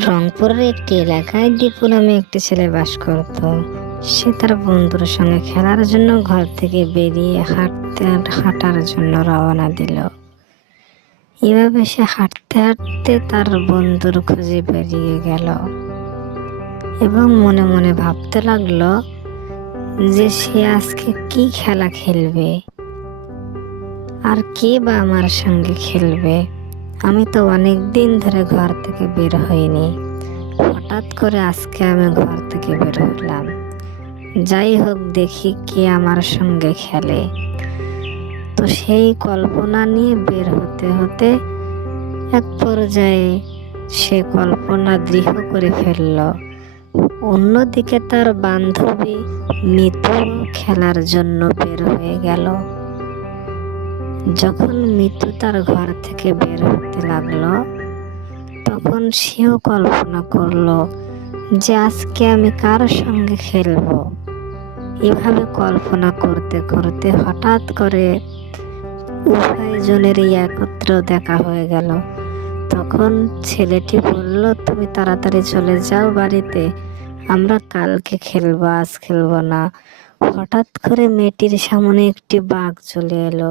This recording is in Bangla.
রংপুরের একটি এলাকায় দীপু নামে একটি ছেলে বাস করত। সে তার বন্ধুর সঙ্গে খেলার জন্য ঘর থেকে বেরিয়ে হাঁটার জন্য রওনা দিল। এভাবে সে হাঁটতে হাঁটতে তার বন্ধুর খুঁজে বেরিয়ে গেল এবং মনে মনে ভাবতে লাগলো যে সে আজকে কি খেলা খেলবে, আর কে বা আমার সঙ্গে খেলবে। আমি তো অনেক দিন ধরে ঘর থেকে বের হইনি, হঠাৎ করে আজকে আমি ঘর থেকে বের হলাম। যাই হোক, দেখি কে আমার সঙ্গে খেলে। তো সেই কল্পনা নিয়ে বের হতে হতে এক পর্যায়ে সে কল্পনা দৃঢ় করে ফেলল। অন্যদিকে তার বান্ধবী মিতু খেলার জন্য বের হয়ে গেল। যখন মিতু তার ঘর থেকে বের হতে লাগলো, তখন সেও কল্পনা করলো যে আজকে আমি কার সঙ্গে খেলবো। এভাবে কল্পনা করতে করতে হঠাৎ করে উভয়জনেরই একত্র দেখা হয়ে গেল। তখন ছেলেটি বলল, তুমি তাড়াতাড়ি চলে যাও বাড়িতে, আমরা কালকে খেলবো, আজ খেলবো না। হঠাৎ করে মেয়েটির সামনে একটি বাঘ চলে এলো